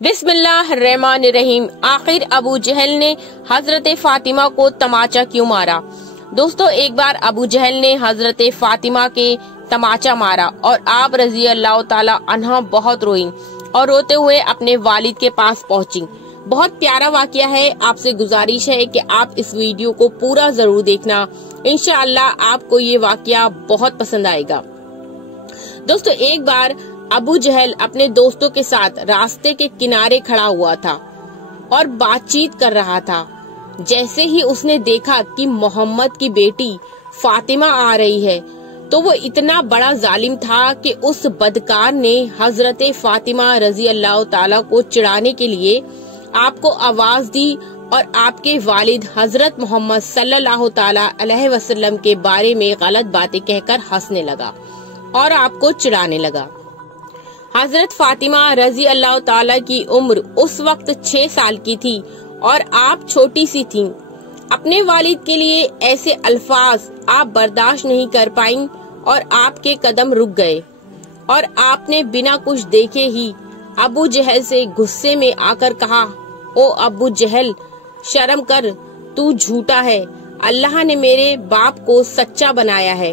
बिस्मिल्लाहिर्रहमानिर्रहीम। आखिर अबू जहल ने हजरत फातिमा को तमाचा क्यों मारा? दोस्तों, एक बार अबू जहल ने हजरत फातिमा के तमाचा मारा और आप रजी अल्लाह ताला अन्हा बहुत रोई और रोते हुए अपने वालिद के पास पहुंची। बहुत प्यारा वाकया है। आपसे गुजारिश है कि आप इस वीडियो को पूरा जरूर देखना। इंशाअल्लाह आपको ये वाकया बहुत पसंद आएगा। दोस्तों, एक बार अबू जहल अपने दोस्तों के साथ रास्ते के किनारे खड़ा हुआ था और बातचीत कर रहा था। जैसे ही उसने देखा कि मोहम्मद की बेटी फातिमा आ रही है तो वो इतना बड़ा जालिम था कि उस बदकार ने हजरत फातिमा रजी अल्लाह ताला को चिढ़ाने के लिए आपको आवाज दी और आपके वालिद हजरत मोहम्मद सल्लल्लाहु ताला अलैहि वसल्लम के बारे में गलत बातें कहकर हंसने लगा और आपको चिढ़ाने लगा। हजरत फातिमा रजी अल्लाह ताला की उम्र उस वक्त 6 साल की थी और आप छोटी सी थीं। अपने वालिद के लिए ऐसे अल्फाज आप बर्दाश्त नहीं कर पाईं और आपके कदम रुक गए और आपने बिना कुछ देखे ही अबू जहल से गुस्से में आकर कहा, ओ अबू जहल, शर्म कर, तू झूठा है। अल्लाह ने मेरे बाप को सच्चा बनाया है।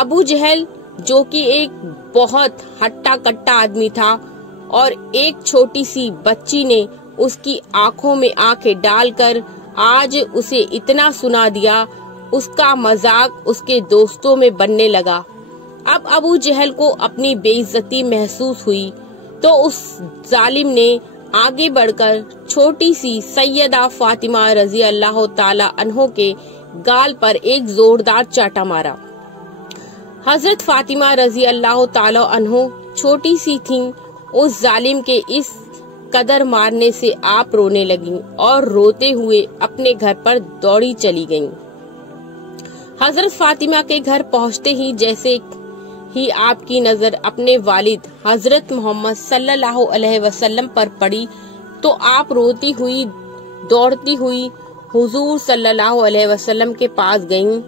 अबू जहल जो कि एक बहुत हट्टा कट्टा आदमी था और एक छोटी सी बच्ची ने उसकी आंखों में आंखें डालकर आज उसे इतना सुना दिया, उसका मजाक उसके दोस्तों में बनने लगा। अब अबू जहल को अपनी बेइज्जती महसूस हुई तो उस जालिम ने आगे बढ़कर छोटी सी सैयदा फातिमा रजी अल्लाह ताला अन्हो के गाल पर एक जोरदार चाटा मारा। हजरत फातिमा रजी अल्लाह ताला अन्हो छोटी सी थीं। उस जालिम के इस कदर मारने से आप रोने लगीं और रोते हुए अपने घर पर दौड़ी चली गईं। हजरत फातिमा के घर पहुंचते ही जैसे ही आपकी नजर अपने वालिद हजरत मोहम्मद सल्लल्लाहु अलैहि वसल्लम पर पड़ी तो आप रोती हुई दौड़ती हुई हुजूर सल्लल्लाहु अलैहि वसल्लम के पास गईं।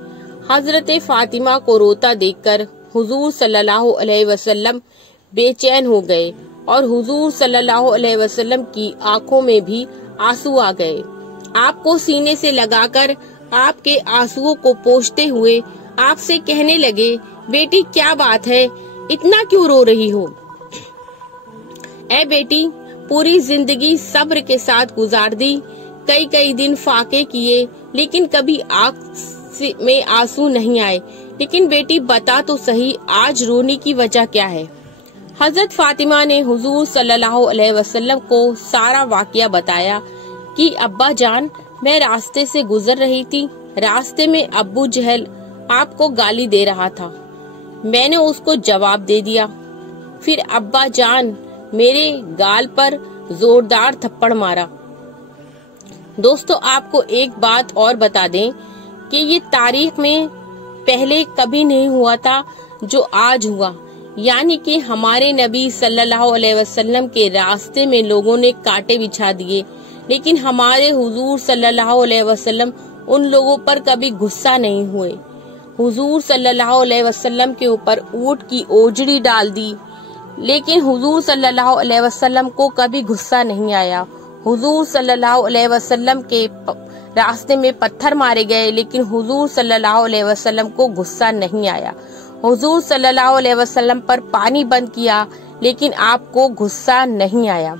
हजरत फातिमा को रोता देखकर हुजूर सल्लल्लाहु अलैहि वसल्लम बेचैन हो गए और हुजूर सल्लल्लाहु अलैहि वसल्लम की आंखों में भी आंसू आ गए। आपको सीने से लगाकर आपके आंसुओं को पोंछते हुए आपसे कहने लगे, बेटी क्या बात है, इतना क्यों रो रही हो? ऐ बेटी, पूरी जिंदगी सब्र के साथ गुजार दी, कई दिन फाके किए लेकिन कभी आंख में आंसू नहीं आए। लेकिन बेटी बता तो सही, आज रोने की वजह क्या है? हजरत फातिमा ने हुजूर सल्लल्लाहु अलैहि वसल्लम को सारा वाकया बताया कि अब्बा जान, मैं रास्ते से गुजर रही थी। रास्ते में अब्बू जहल आपको गाली दे रहा था। मैंने उसको जवाब दे दिया। फिर अब्बा जान मेरे गाल पर जोरदार थप्पड़ मारा। दोस्तों, आपको एक बात और बता दें कि ये तारीख में पहले कभी नहीं हुआ था जो आज हुआ। यानी कि हमारे नबी सल्लल्लाहु अलैहि वसल्लम के रास्ते में लोगों ने कांटे बिछा दिए, लेकिन हमारे हुजूर सल्लल्लाहु अलैहि वसल्लम उन लोगों पर कभी गुस्सा नहीं हुए। हुजूर सल्लल्लाहु अलैहि वसल्लम के ऊपर ऊंट की ओजड़ी डाल दी, लेकिन हुजूर सल्लल्लाहु अलैहि वसल्लम को कभी गुस्सा नहीं आया। हुजूर सल्लल्लाहु अलैहि वसल्लम के रास्ते में पत्थर मारे गए, लेकिन हुजूर सल्लल्लाहु अलैहि वसल्लम को गुस्सा नहीं आया। हुजूर सल्लल्लाहु अलैहि वसल्लम पर पानी बंद किया, लेकिन आपको गुस्सा नहीं आया।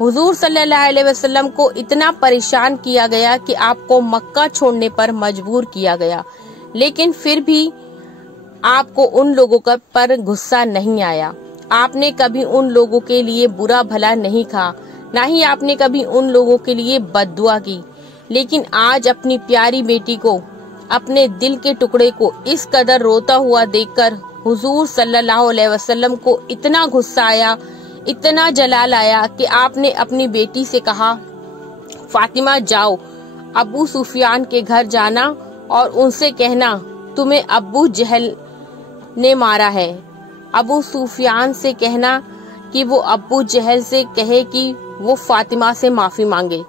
हुजूर सल्लल्लाहु अलैहि वसल्लम को इतना परेशान किया गया कि आपको मक्का छोड़ने पर मजबूर किया गया, लेकिन फिर भी आपको उन लोगों पर गुस्सा नहीं आया। आपने कभी उन लोगों के लिए बुरा भला नहीं कहा, ना ही आपने कभी उन लोगों के लिए बद्दुआ की। लेकिन आज अपनी प्यारी बेटी को, अपने दिल के टुकड़े को इस कदर रोता हुआ देखकर हुजूर सल्लल्लाहु अलैहि वसल्लम को इतना गुस्सा आया, इतना जलाल आया कि आपने अपनी बेटी से कहा, फातिमा जाओ, अबू सुफियान के घर जाना और उनसे कहना तुम्हें अबू जहल ने मारा है। अबू सुफियान से कहना कि वो अबू जहल से कहे कि वो फातिमा से माफी मांगे,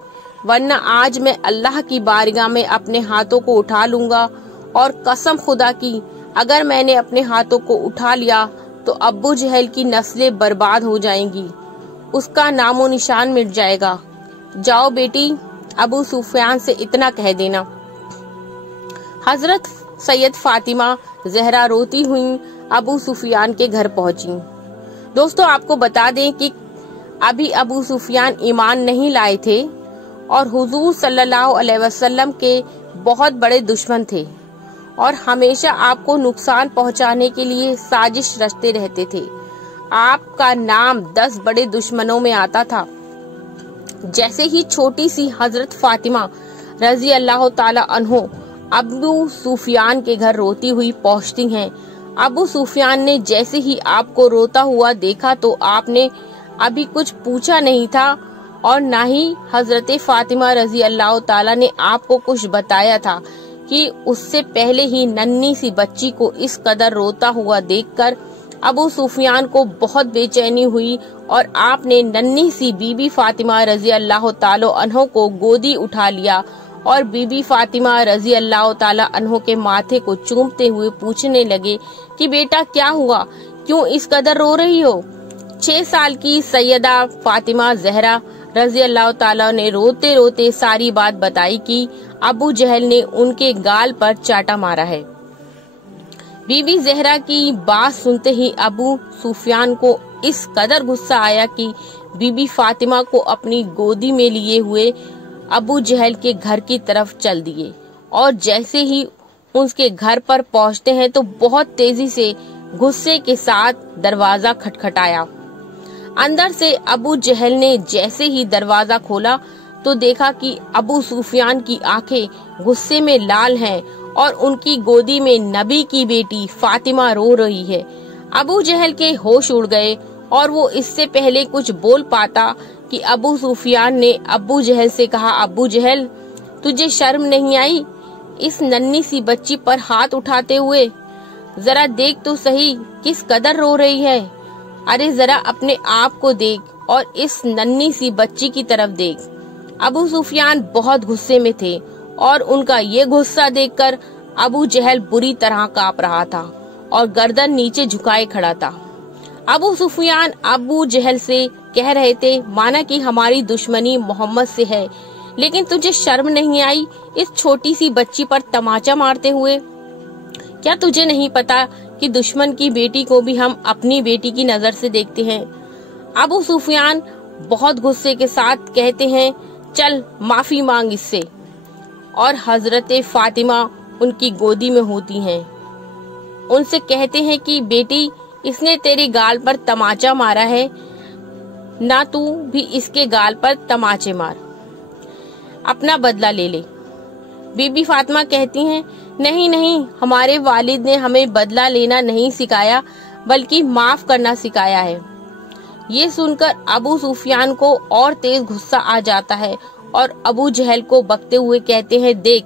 वरना आज मैं अल्लाह की बारगाह में अपने हाथों को उठा लूंगा और कसम खुदा की अगर मैंने अपने हाथों को उठा लिया तो अब्बू जहल की नस्लें बर्बाद हो जाएंगी। उसका नामो निशान मिट जाएगा। जाओ बेटी, अबू सुफियान से इतना कह देना। हजरत सैयद फातिमा जहरा रोती हुई अबू सुफियान के घर पहुंची। दोस्तों, आपको बता दें कि अभी अबू सुफियान ईमान नहीं लाए थे और हुजूर सल्लल्लाहु अलैहि वसल्लम के बहुत बड़े दुश्मन थे और हमेशा आपको नुकसान पहुंचाने के लिए साजिश रचते रहते थे। आपका नाम 10 बड़े दुश्मनों में आता था। जैसे ही छोटी सी हजरत फातिमा रजी अल्लाह ताला अन्हो अबू सुफियान के घर रोती हुई पहुंचती हैं, अबू सुफियान ने जैसे ही आपको रोता हुआ देखा तो आपने अभी कुछ पूछा नहीं था और ना ही हजरत फातिमा रजी अल्लाह ताला ने आपको कुछ बताया था कि उससे पहले ही नन्ही सी बच्ची को इस कदर रोता हुआ देखकर अबू सुफियान को बहुत बेचैनी हुई और आपने नन्ही सी बीबी फातिमा रजी अल्लाह ताला अन्हो को गोदी उठा लिया और बीबी फातिमा रजी अल्लाह ताला अन्हो के माथे को चूमते हुए पूछने लगे कि बेटा क्या हुआ, क्यों इस कदर रो रही हो। 6 साल की सैयदा फातिमा जहरा रजी अल्लाह ताला ने रोते रोते सारी बात बताई कि अबू जहल ने उनके गाल पर चाटा मारा है। बीबी जहरा की बात सुनते ही अबू सुफियान को इस कदर गुस्सा आया कि बीबी फातिमा को अपनी गोदी में लिए हुए अबू जहल के घर की तरफ चल दिए और जैसे ही उसके घर पर पहुंचते हैं तो बहुत तेजी से गुस्से के साथ दरवाजा खटखटाया। अंदर से अबू जहल ने जैसे ही दरवाजा खोला तो देखा कि अबू सुफियान की आंखें गुस्से में लाल हैं और उनकी गोदी में नबी की बेटी फातिमा रो रही है। अबू जहल के होश उड़ गए और वो इससे पहले कुछ बोल पाता कि अबू सुफियान ने अबू जहल से कहा, अबू जहल तुझे शर्म नहीं आई इस नन्ही सी बच्ची पर हाथ उठाते हुए? जरा देख तो सही किस कदर रो रही है। अरे जरा अपने आप को देख और इस नन्ही सी बच्ची की तरफ देख। अबू सुफियान बहुत गुस्से में थे और उनका ये गुस्सा देखकर अबू जहल बुरी तरह कांप रहा था और गर्दन नीचे झुकाए खड़ा था। अबू सुफियान अबू जहल से कह रहे थे, माना कि हमारी दुश्मनी मोहम्मद से है, लेकिन तुझे शर्म नहीं आई इस छोटी सी बच्ची पर तमाचा मारते हुए? क्या तुझे नहीं पता कि दुश्मन की बेटी को भी हम अपनी बेटी की नजर से देखते हैं? अबू सुफियान बहुत गुस्से के साथ कहते हैं, चल माफी मांग इससे। और हजरत फातिमा उनकी गोदी में होती हैं। उनसे कहते हैं कि बेटी इसने तेरी गाल पर तमाचा मारा है, ना तू भी इसके गाल पर तमाचे मार, अपना बदला ले ले। बीबी फातिमा कहती हैं, नहीं नहीं, हमारे वालिद ने हमें बदला लेना नहीं सिखाया बल्कि माफ करना सिखाया है। ये सुनकर अबू सुफियान को और तेज गुस्सा आ जाता है और अबू जहल को बकते हुए कहते हैं, देख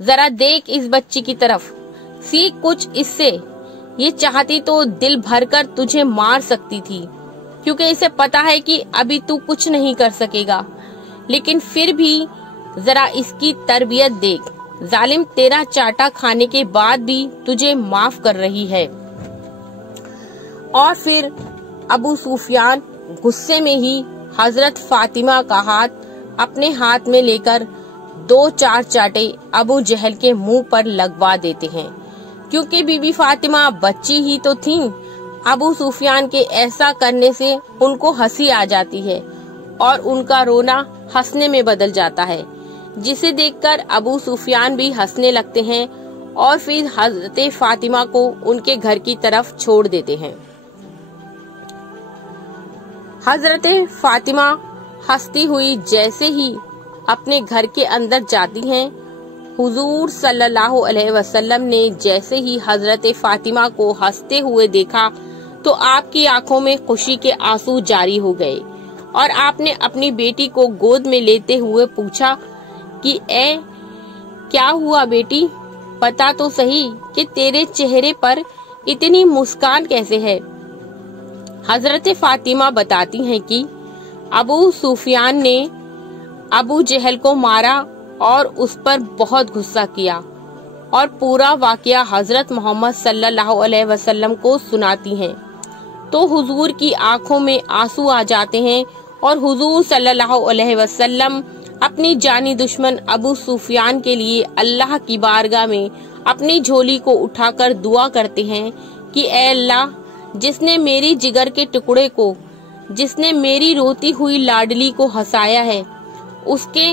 जरा देख इस बच्ची की तरफ, सीख कुछ इससे। ये चाहती तो दिल भरकर तुझे मार सकती थी, क्योंकि इसे पता है कि अभी तू कुछ नहीं कर सकेगा, लेकिन फिर भी जरा इसकी तरबियत देख। जालिम तेरा चाटा खाने के बाद भी तुझे माफ कर रही है। और फिर अबू सुफियान गुस्से में ही हजरत फातिमा का हाथ अपने हाथ में लेकर 2-4 चाटे अबू जहल के मुंह पर लगवा देते हैं। क्योंकि बीबी फातिमा बच्ची ही तो थी, अबू सुफियान के ऐसा करने से उनको हंसी आ जाती है और उनका रोना हंसने में बदल जाता है, जिसे देखकर अबू सुफियान भी हंसने लगते हैं और फिर हजरत फातिमा को उनके घर की तरफ छोड़ देते हैं। हजरत फातिमा हंसती हुई जैसे ही अपने घर के अंदर जाती हैं, हुजूर सल्लल्लाहु अलैहि वसल्लम ने जैसे ही हजरत फातिमा को हंसते हुए देखा तो आपकी आंखों में खुशी के आंसू जारी हो गए और आपने अपनी बेटी को गोद में लेते हुए पूछा कि ए क्या हुआ बेटी, पता तो सही कि तेरे चेहरे पर इतनी मुस्कान कैसे है। हजरत फातिमा बताती हैं कि अबू सुफियान ने अबू जहल को मारा और उस पर बहुत गुस्सा किया और पूरा वाकया हजरत मोहम्मद सल्लल्लाहु अलैहि वसल्लम को सुनाती हैं। تو हुजूर की आंखों में आंसू आ जाते हैं और हुजूर सल्लल्लाहु अलैहि वसल्लम अपनी जानी दुश्मन अबू सुफियान के लिए अल्लाह की बारगाह में अपनी झोली को उठाकर दुआ करते हैं कि ऐ अल्लाह, जिसने मेरी जिगर के टुकड़े को, जिसने मेरी रोती हुई लाडली को हंसाया है, उसके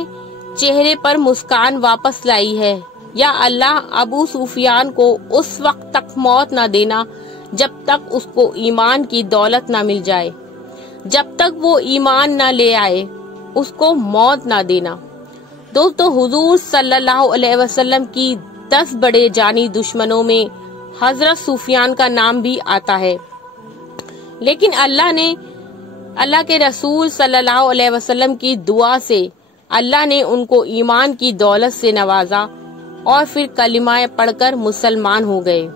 चेहरे पर मुस्कान वापस लाई है। या अल्लाह, अबू सुफियान को उस वक्त तक मौत न देना जब तक उसको ईमान की दौलत न मिल जाए, जब तक वो ईमान न ले आए उसको मौत न देना। दोस्तों, हुजूर सल्लल्लाहु अलैहि वसल्लम की 10 बड़े जानी दुश्मनों में हजरत सुफियान का नाम भी आता है, लेकिन अल्लाह के रसूल सल्लल्लाहु अलैहि वसल्लम की दुआ से अल्लाह ने उनको ईमान की दौलत से नवाजा और फिर कलिमा पढ़कर मुसलमान हो गए।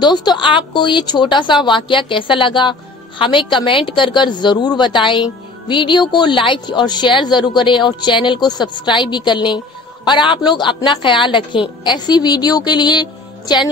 दोस्तों, आपको ये छोटा सा वाकया कैसा लगा हमें कमेंट कर जरूर बताएं। वीडियो को लाइक और शेयर जरूर करें और चैनल को सब्सक्राइब भी कर लें। और आप लोग अपना ख्याल रखें। ऐसी वीडियो के लिए चैनल